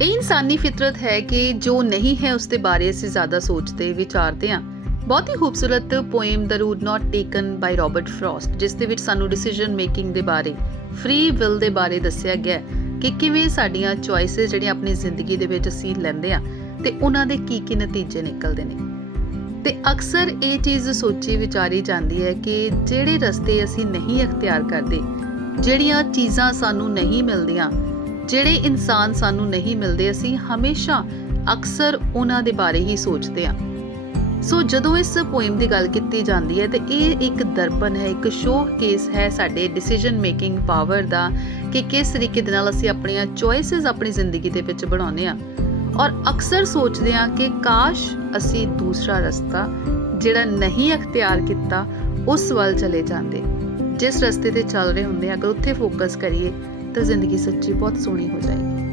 ਇਹ ਇਨਸਾਨੀ ਫਿਤਰਤ ਹੈ ਕਿ ਜੋ ਨਹੀਂ ਹੈ ਉਸ ਦੇ ਬਾਰੇ ਅਸੀਂ ਜ਼ਿਆਦਾ ਸੋਚਦੇ, ਵਿਚਾਰਦੇ ਹਾਂ। ਬਹੁਤ ਹੀ ਖੂਬਸੂਰਤ poem the road not taken by Robert Frost ਜਿਸ ਦੇ ਵਿੱਚ ਸਾਨੂੰ ਡਿਸੀਜਨ ਮੇਕਿੰਗ ਦੇ ਬਾਰੇ ਫ੍ਰੀ ਵਿਲ ਦੇ ਬਾਰੇ ਦੱਸਿਆ ਗਿਆ ਕਿ ਕਿਵੇਂ ਸਾਡੀਆਂ ਚੁਆਇਸਸ ਜਿਹੜੀਆਂ ਆਪਣੀ ਜ਼ਿੰਦਗੀ ਦੇ ਵਿੱਚ ਅਸੀਂ ਲੈਂਦੇ ਆ ਤੇ ਉਹਨਾਂ ਦੇ ਕੀ ਕੀ ਨਤੀਜੇ ਨਿਕਲਦੇ ਨੇ। ਤੇ ਅਕਸਰ ਇਹ ਚੀਜ਼ ਸੋਚੀ ਵਿਚਾਰੀ ਜਾਂਦੀ ਹੈ ਕਿ ਜਿਹੜੇ ਰਸਤੇ ਅਸੀਂ ਨਹੀਂ ਅਖਤਿਆਰ ਕਰਦੇ, ਜਿਹੜੀਆਂ ਚੀਜ਼ਾਂ ਸਾਨੂੰ ਨਹੀਂ ਮਿਲਦੀਆਂ ਜਿਹੜੇ ਇਨਸਾਨ ਸਾਨੂੰ ਨਹੀਂ ਮਿਲਦੇ, ਅਸੀਂ ਹਮੇਸ਼ਾ ਅਕਸਰ ਉਹਨਾਂ ਦੇ ਬਾਰੇ ਹੀ ਸੋਚਦੇ ਹਾਂ। ਸੋ ਜਦੋਂ ਇਸ ਪੋਇਮ ਦੀ ਗੱਲ ਕੀਤੀ ਜਾਂਦੀ ਹੈ, ਤੇ ਇਹ ਇੱਕ ਦਰਪਣ ਹੈ, ਇੱਕ ਸ਼ੋਅ ਕੇਸ ਹੈ ਸਾਡੇ ਡਿਸੀਜਨ ਮੇਕਿੰਗ ਪਾਵਰ ਦਾ ਕਿ ਕਿਸ ਤਰੀਕੇ ਦੇ ਨਾਲ ਅਸੀਂ ਆਪਣੀਆਂ ਚੋਇਸਸ ਆਪਣੀ ਜ਼ਿੰਦਗੀ ਦੇ ਵਿੱਚ ਬਣਾਉਂਦੇ ਆ ਔਰ ਅਕਸਰ ਸੋਚਦੇ ਆ ਕਿ ਕਾਸ਼ ਅਸੀਂ ਦੂਸਰਾ ਰਸਤਾ, ਜਿਹੜਾ ਨਹੀਂ ਅਖਤਿਆਰ ਕੀਤਾ, ਉਸ ਵੱਲ ਚਲੇ ਜਾਂਦੇ। ਜਿਸ ਰਸਤੇ ਤੇ ਚੱਲ ਰਹੇ ਹੁੰਦੇ ਆ ਅਗਰ ਉੱਥੇ ਫੋਕਸ ਕਰੀਏ ਤਾਂ ਜ਼ਿੰਦਗੀ ਸੱਚੀ ਬਹੁਤ ਸੋਹਣੀ ਹੋ ਜਾਏਗੀ।